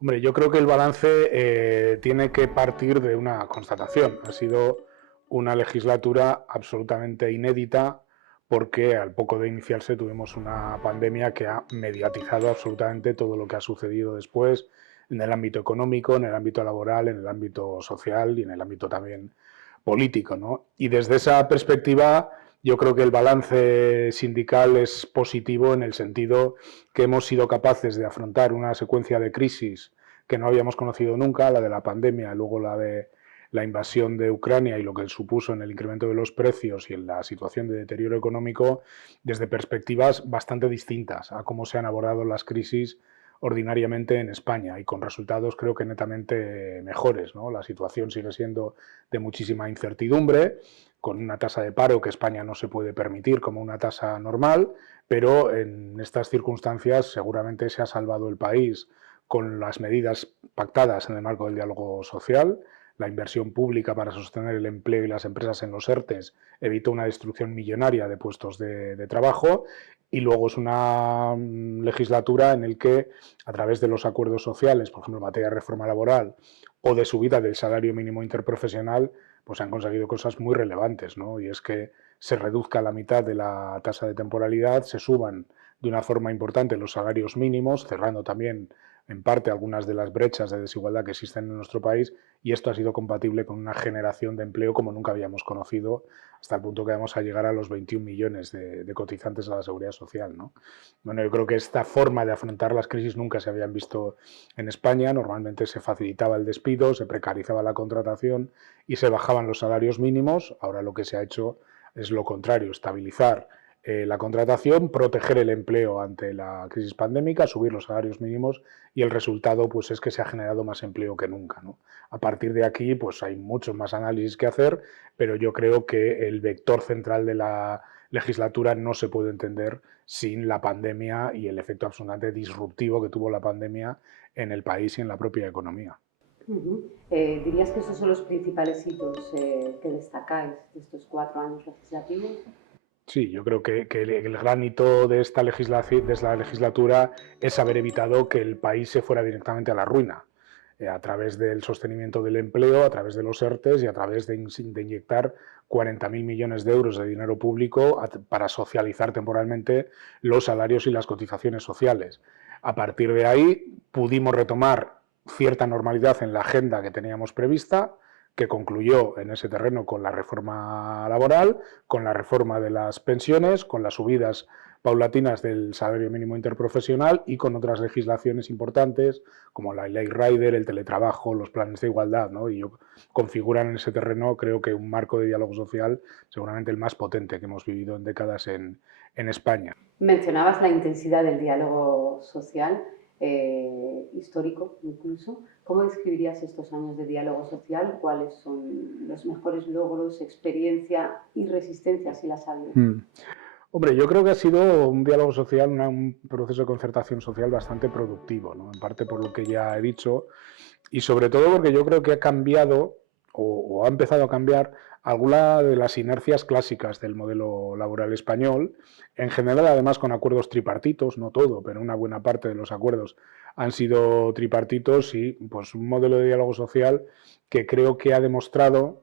Hombre, yo creo que el balance tiene que partir de una constatación. Ha sido una legislatura absolutamente inédita porque al poco de iniciarse tuvimos una pandemia que ha mediatizado absolutamente todo lo que ha sucedido después en el ámbito económico, en el ámbito laboral, en el ámbito social y en el ámbito también político, ¿no? Y desde esa perspectiva yo creo que el balance sindical es positivo en el sentido que hemos sido capaces de afrontar una secuencia de crisis que no habíamos conocido nunca, la de la pandemia, luego la de la invasión de Ucrania y lo que supuso en el incremento de los precios y en la situación de deterioro económico, desde perspectivas bastante distintas a cómo se han abordado las crisis ordinariamente en España y con resultados creo que netamente mejores, ¿no? La situación sigue siendo de muchísima incertidumbre, con una tasa de paro que España no se puede permitir como una tasa normal, pero en estas circunstancias seguramente se ha salvado el país con las medidas pactadas en el marco del diálogo social. La inversión pública para sostener el empleo y las empresas en los ERTES evitó una destrucción millonaria de puestos de trabajo y luego es una legislatura en la que a través de los acuerdos sociales, por ejemplo en materia de reforma laboral o de subida del salario mínimo interprofesional, pues se han conseguido cosas muy relevantes, ¿no? Y es que se reduzca la mitad de la tasa de temporalidad, se suban de una forma importante los salarios mínimos, cerrando también en parte algunas de las brechas de desigualdad que existen en nuestro país, y esto ha sido compatible con una generación de empleo como nunca habíamos conocido, hasta el punto que vamos a llegar a los 21 millones de cotizantes a la seguridad social, ¿no? Bueno, yo creo que esta forma de afrontar las crisis nunca se habían visto en España. Normalmente se facilitaba el despido, se precarizaba la contratación y se bajaban los salarios mínimos. Ahora lo que se ha hecho es lo contrario, estabilizar la contratación, proteger el empleo ante la crisis pandémica, subir los salarios mínimos y el resultado pues es que se ha generado más empleo que nunca, ¿no? A partir de aquí pues hay muchos más análisis que hacer, pero yo creo que el vector central de la legislatura no se puede entender sin la pandemia y el efecto absolutamente disruptivo que tuvo la pandemia en el país y en la propia economía. ¿Dirías que esos son los principales hitos que destacáis de estos 4 años legislativos? Sí, yo creo que el gran hito de esta legislatura es haber evitado que el país se fuera directamente a la ruina, a través del sostenimiento del empleo, a través de los ERTES y a través de inyectar 40.000 millones de euros de dinero público para socializar temporalmente los salarios y las cotizaciones sociales. A partir de ahí pudimos retomar cierta normalidad en la agenda que teníamos prevista, que concluyó en ese terreno con la reforma laboral, con la reforma de las pensiones, con las subidas paulatinas del salario mínimo interprofesional y con otras legislaciones importantes como la ley Rider, el teletrabajo, los planes de igualdad, ¿no? Y configuran en ese terreno creo que un marco de diálogo social seguramente el más potente que hemos vivido en décadas en España. Mencionabas la intensidad del diálogo social, histórico incluso. ¿Cómo describirías estos años de diálogo social? ¿Cuáles son los mejores logros, experiencia y resistencia, si las ha habido? Hombre, yo creo que ha sido un diálogo social, un proceso de concertación social bastante productivo, ¿no? En parte por lo que ya he dicho y sobre todo porque yo creo que ha cambiado o ha empezado a cambiar alguna de las inercias clásicas del modelo laboral español, en general además con acuerdos tripartitos, no todo, pero una buena parte de los acuerdos han sido tripartitos y pues un modelo de diálogo social que creo que ha demostrado,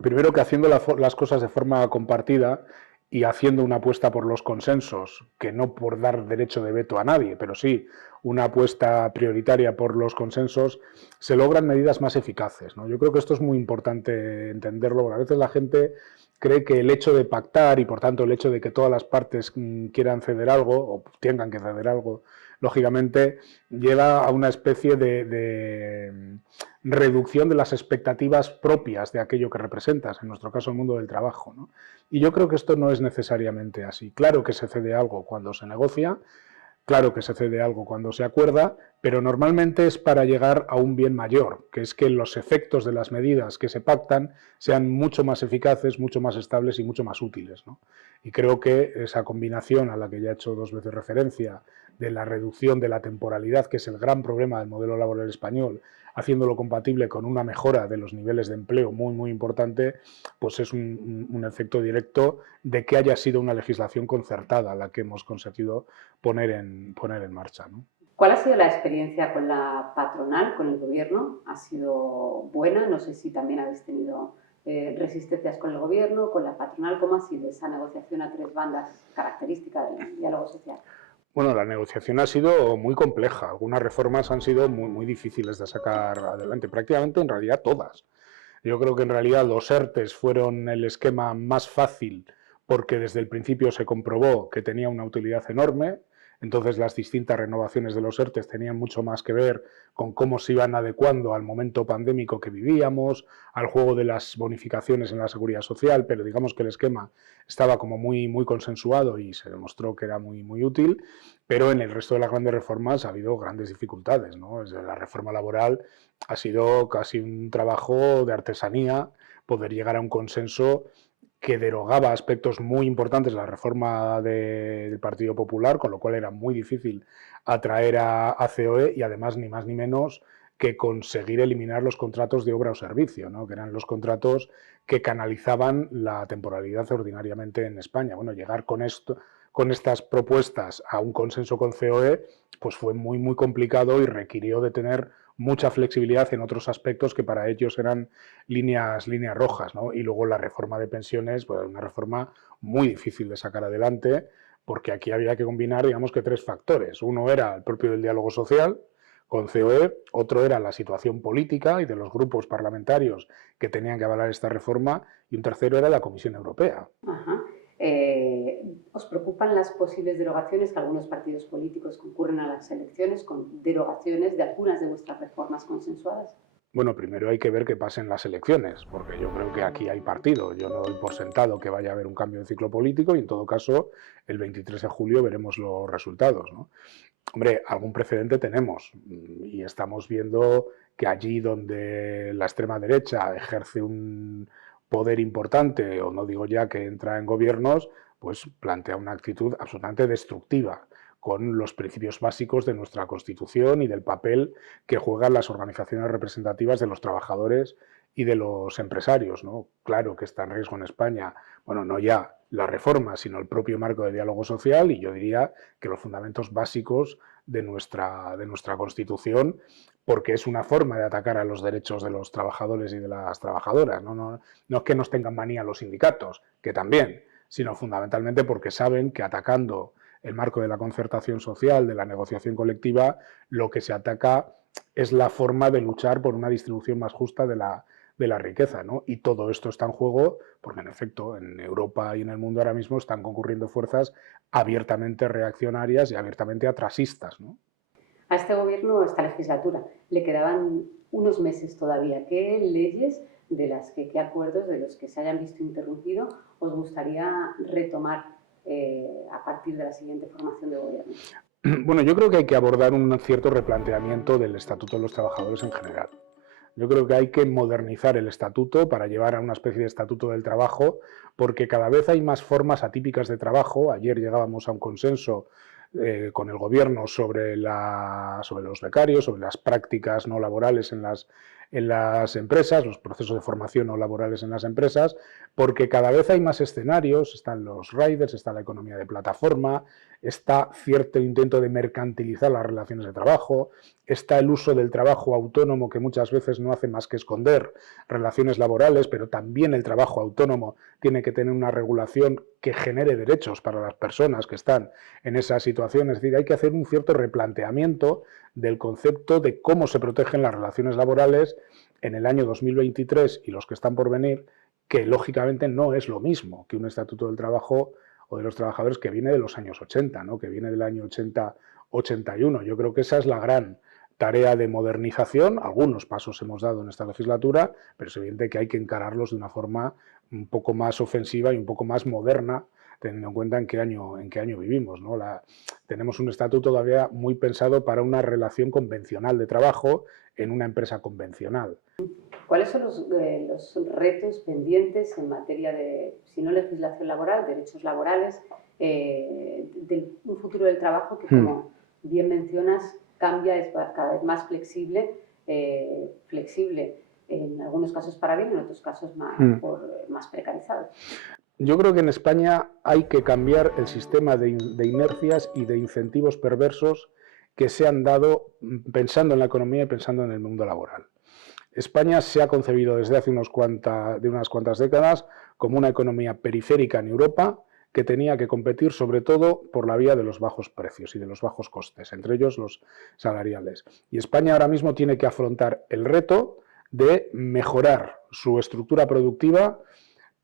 primero que haciendo las cosas de forma compartida y haciendo una apuesta por los consensos, que no por dar derecho de veto a nadie, pero sí una apuesta prioritaria por los consensos, se logran medidas más eficaces, ¿no? Yo creo que esto es muy importante entenderlo, porque a veces la gente cree que el hecho de pactar y por tanto el hecho de que todas las partes quieran ceder algo o tengan que ceder algo, lógicamente lleva a una especie de reducción de las expectativas propias de aquello que representas, en nuestro caso el mundo del trabajo, ¿no? Y yo creo que esto no es necesariamente así. Claro que se cede algo cuando se negocia, claro que se cede algo cuando se acuerda, pero normalmente es para llegar a un bien mayor, que es que los efectos de las medidas que se pactan sean mucho más eficaces, mucho más estables y mucho más útiles, ¿no? Y creo que esa combinación a la que ya he hecho 2 veces referencia, de la reducción de la temporalidad, que es el gran problema del modelo laboral español, haciéndolo compatible con una mejora de los niveles de empleo muy, muy importante, pues es un efecto directo de que haya sido una legislación concertada la que hemos conseguido poner en marcha, ¿no? ¿Cuál ha sido la experiencia con la patronal, con el gobierno? ¿Ha sido buena? No sé si también habéis tenido resistencias con el gobierno, con la patronal. ¿Cómo ha sido esa negociación a tres bandas característica del diálogo social? Bueno, la negociación ha sido muy compleja. Algunas reformas han sido muy difíciles de sacar adelante, prácticamente en realidad todas. Yo creo que en realidad los ERTEs fueron el esquema más fácil porque desde el principio se comprobó que tenía una utilidad enorme. Entonces las distintas renovaciones de los ERTEs tenían mucho más que ver con cómo se iban adecuando al momento pandémico que vivíamos, al juego de las bonificaciones en la seguridad social, pero digamos que el esquema estaba como muy consensuado y se demostró que era muy útil, pero en el resto de las grandes reformas ha habido grandes dificultades, ¿no? Desde la reforma laboral ha sido casi un trabajo de artesanía poder llegar a un consenso que derogaba aspectos muy importantes de la reforma del Partido Popular, con lo cual era muy difícil atraer a COE y además ni más ni menos que conseguir eliminar los contratos de obra o servicio, ¿no? Que eran los contratos que canalizaban la temporalidad ordinariamente en España. Bueno, llegar con estas propuestas a un consenso con COE pues fue muy complicado y requirió de tener mucha flexibilidad en otros aspectos que para ellos eran líneas rojas, ¿no? Y luego la reforma de pensiones, pues una reforma muy difícil de sacar adelante, porque aquí había que combinar, digamos que tres factores. Uno era el propio del diálogo social con COE, otro era la situación política y de los grupos parlamentarios que tenían que avalar esta reforma, y un tercero era la Comisión Europea. Ajá. ¿Os preocupan las posibles derogaciones que algunos partidos políticos concurren a las elecciones con derogaciones de algunas de vuestras reformas consensuadas? Bueno, primero hay que ver que pasen las elecciones, porque yo creo que aquí hay partido. Yo no doy por sentado que vaya a haber un cambio de ciclo político y en todo caso el 23 de julio veremos los resultados, ¿no? Hombre, algún precedente tenemos y estamos viendo que allí donde la extrema derecha ejerce un poder importante, o no digo ya que entra en gobiernos, pues plantea una actitud absolutamente destructiva con los principios básicos de nuestra Constitución y del papel que juegan las organizaciones representativas de los trabajadores y de los empresarios, ¿no? Claro que está en riesgo en España, bueno, no ya la reforma, sino el propio marco de diálogo social, y yo diría que los fundamentos básicos de nuestra Constitución, porque es una forma de atacar a los derechos de los trabajadores y de las trabajadoras. No es que nos tengan manía los sindicatos, que también, sino fundamentalmente porque saben que atacando el marco de la concertación social, de la negociación colectiva, lo que se ataca es la forma de luchar por una distribución más justa de la riqueza, ¿no? Y todo esto está en juego porque, en efecto, en Europa y en el mundo ahora mismo están concurriendo fuerzas abiertamente reaccionarias y abiertamente atrasistas, ¿no? A este gobierno, a esta legislatura, le quedaban unos meses todavía. ¿Qué leyes qué acuerdos de los que se hayan visto interrumpidos os gustaría retomar a partir de la siguiente formación de gobierno? Bueno, yo creo que hay que abordar un cierto replanteamiento del Estatuto de los Trabajadores en general. Yo creo que hay que modernizar el estatuto para llevar a una especie de estatuto del trabajo, porque cada vez hay más formas atípicas de trabajo. Ayer llegábamos a un consenso con el gobierno sobre los becarios, sobre las prácticas no laborales en las empresas, los procesos de formación no laborales en las empresas, porque cada vez hay más escenarios, están los riders, está la economía de plataforma, está cierto intento de mercantilizar las relaciones de trabajo, está el uso del trabajo autónomo, que muchas veces no hace más que esconder relaciones laborales, pero también el trabajo autónomo tiene que tener una regulación que genere derechos para las personas que están en esa situación. Es decir, hay que hacer un cierto replanteamiento del concepto de cómo se protegen las relaciones laborales en el año 2023 y los que están por venir, que lógicamente no es lo mismo que un estatuto del trabajo o de los trabajadores que viene de los años 80, ¿no? Que viene del año 80-81. Yo creo que esa es la gran tarea de modernización. Algunos pasos hemos dado en esta legislatura, pero es evidente que hay que encararlos de una forma un poco más ofensiva y un poco más moderna, teniendo en cuenta en qué año vivimos, ¿no? Tenemos un estatuto todavía muy pensado para una relación convencional de trabajo en una empresa convencional. ¿Cuáles son los retos pendientes en materia de, si no legislación laboral, derechos laborales, de un futuro del trabajo que, como bien mencionas, cambia, es cada vez más flexible en algunos casos para bien, en otros casos más precarizado? Yo creo que en España hay que cambiar el sistema de inercias y de incentivos perversos que se han dado pensando en la economía y pensando en el mundo laboral. España se ha concebido desde hace unas cuantas décadas como una economía periférica en Europa que tenía que competir sobre todo por la vía de los bajos precios y de los bajos costes, entre ellos los salariales. Y España ahora mismo tiene que afrontar el reto de mejorar su estructura productiva,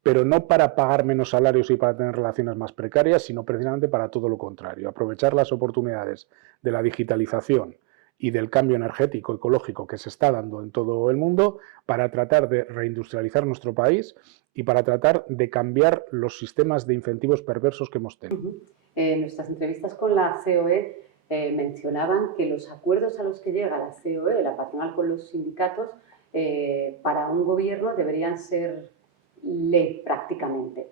pero no para pagar menos salarios y para tener relaciones más precarias, sino precisamente para todo lo contrario, aprovechar las oportunidades de la digitalización y del cambio energético, ecológico que se está dando en todo el mundo para tratar de reindustrializar nuestro país y para tratar de cambiar los sistemas de incentivos perversos que hemos tenido. En nuestras entrevistas con la COE mencionaban que los acuerdos a los que llega la COE, la patronal con los sindicatos, para un gobierno deberían ser ley prácticamente.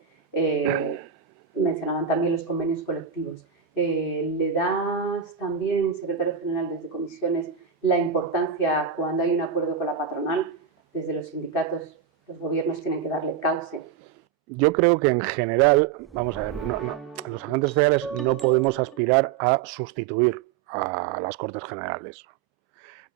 Mencionaban también los convenios colectivos. ¿Le das también, secretario general, desde comisiones, la importancia cuando hay un acuerdo con la patronal? Desde los sindicatos, los gobiernos tienen que darle cauce. Yo creo que en general, vamos a ver, los agentes sociales no podemos aspirar a sustituir a las Cortes Generales.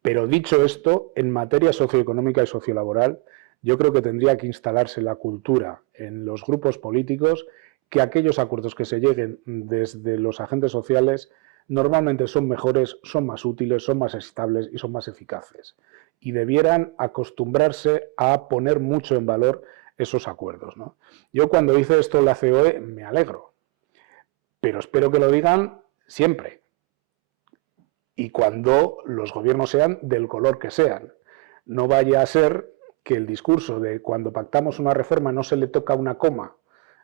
Pero dicho esto, en materia socioeconómica y sociolaboral, yo creo que tendría que instalarse la cultura en los grupos políticos que aquellos acuerdos que se lleguen desde los agentes sociales normalmente son mejores, son más útiles, son más estables y son más eficaces. Y debieran acostumbrarse a poner mucho en valor esos acuerdos, ¿no? Yo cuando hice esto en la COE me alegro, pero espero que lo digan siempre y cuando los gobiernos sean del color que sean. No vaya a ser que el discurso de cuando pactamos una reforma no se le toca una coma.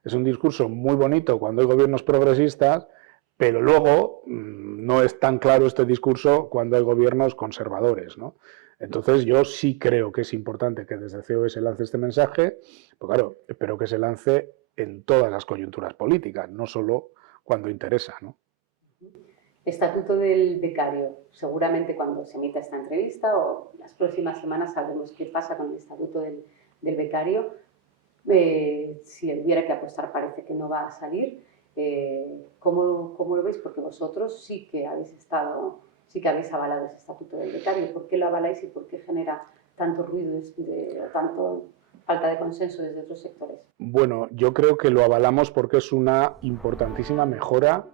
Es un discurso muy bonito cuando hay gobiernos progresistas, pero luego no es tan claro este discurso cuando hay gobiernos conservadores, ¿no? Entonces yo sí creo que es importante que desde COE se lance este mensaje, pues claro, espero que se lance en todas las coyunturas políticas, no solo cuando interesa, ¿no? Estatuto del becario. Seguramente cuando se emita esta entrevista o las próximas semanas sabremos qué pasa con el estatuto del becario. Si hubiera que apostar, parece que no va a salir. ¿Cómo lo veis? Porque vosotros sí que habéis avalado ese estatuto del becario. ¿Por qué lo avaláis y por qué genera tanto ruido, tanto falta de consenso desde otros sectores? Bueno, yo creo que lo avalamos porque es una importantísima mejora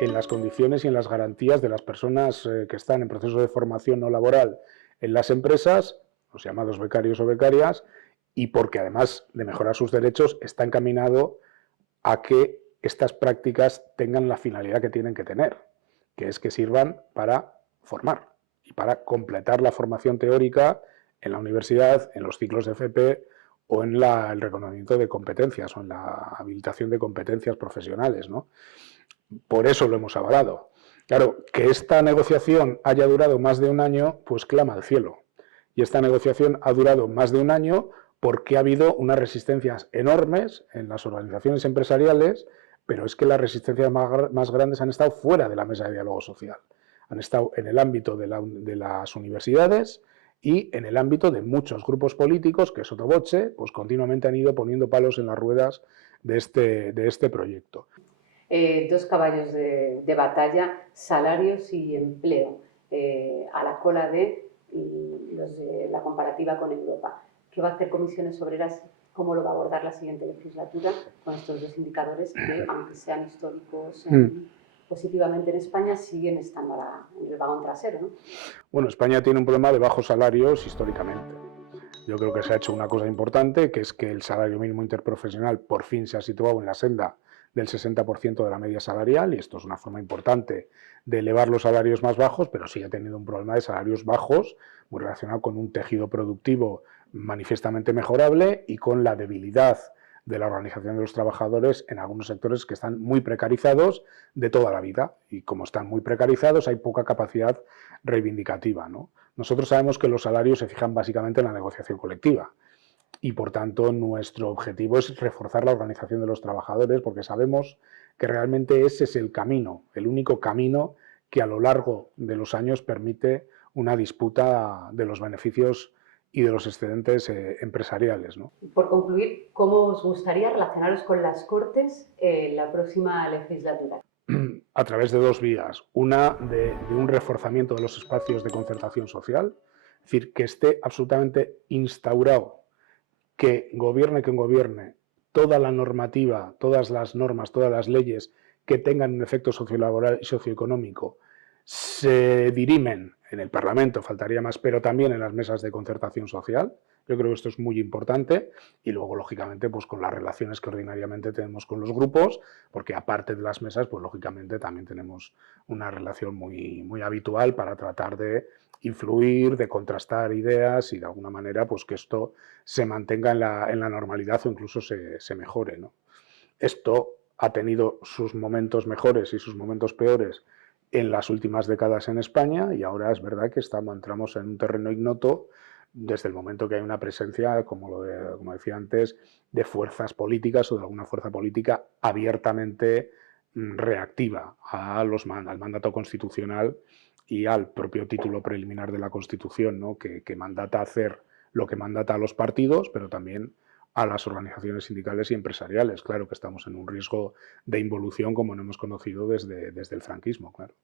en las condiciones y en las garantías de las personas que están en proceso de formación no laboral en las empresas, los llamados becarios o becarias, y porque además de mejorar sus derechos está encaminado a que estas prácticas tengan la finalidad que tienen que tener, que es que sirvan para formar y para completar la formación teórica en la universidad, en los ciclos de FP o en el reconocimiento de competencias o en la habilitación de competencias profesionales, ¿no? Por eso lo hemos avalado. Claro, que esta negociación haya durado más de un año, pues clama al cielo. Y esta negociación ha durado más de un año porque ha habido unas resistencias enormes en las organizaciones empresariales, pero es que las resistencias más grandes han estado fuera de la mesa de diálogo social. Han estado en el ámbito de las universidades y en el ámbito de muchos grupos políticos que, sotto voce, pues continuamente han ido poniendo palos en las ruedas de este proyecto. Dos caballos de batalla, salarios y empleo, a la cola de la comparativa con Europa. ¿Qué va a hacer Comisiones Obreras? ¿Cómo lo va a abordar la siguiente legislatura con estos dos indicadores que, aunque sean históricos positivamente en España, siguen estando en el vagón trasero, ¿no? Bueno, España tiene un problema de bajos salarios históricamente. Yo creo que se ha hecho una cosa importante, que es que el salario mínimo interprofesional por fin se ha situado en la senda del 60% de la media salarial, y esto es una forma importante de elevar los salarios más bajos, pero sigue teniendo un problema de salarios bajos, muy relacionado con un tejido productivo manifiestamente mejorable y con la debilidad de la organización de los trabajadores en algunos sectores que están muy precarizados de toda la vida, y como están muy precarizados hay poca capacidad reivindicativa, ¿no? Nosotros sabemos que los salarios se fijan básicamente en la negociación colectiva y por tanto nuestro objetivo es reforzar la organización de los trabajadores porque sabemos que realmente ese es el camino, el único camino que a lo largo de los años permite una disputa de los beneficios y de los excedentes empresariales, ¿no? Por concluir, ¿cómo os gustaría relacionaros con las Cortes en la próxima legislatura? a través de dos vías. Una de un reforzamiento de los espacios de concertación social, es decir, que esté absolutamente instaurado, que gobierne quien gobierne, toda la normativa, todas las normas, todas las leyes que tengan un efecto sociolaboral y socioeconómico se dirimen en el Parlamento, faltaría más, pero también en las mesas de concertación social. Yo creo que esto es muy importante y luego, lógicamente, pues con las relaciones que ordinariamente tenemos con los grupos, porque aparte de las mesas, pues lógicamente también tenemos una relación muy habitual para tratar de influir, de contrastar ideas y de alguna manera pues que esto se mantenga en la normalidad o incluso se mejore, ¿no? Esto ha tenido sus momentos mejores y sus momentos peores en las últimas décadas en España y ahora es verdad que entramos en un terreno ignoto desde el momento que hay una presencia, como decía antes, de fuerzas políticas o de alguna fuerza política abiertamente reactiva al mandato constitucional y al propio título preliminar de la Constitución, ¿no? que mandata hacer lo que mandata a los partidos, pero también a las organizaciones sindicales y empresariales. Claro que estamos en un riesgo de involución como no hemos conocido desde el franquismo, claro.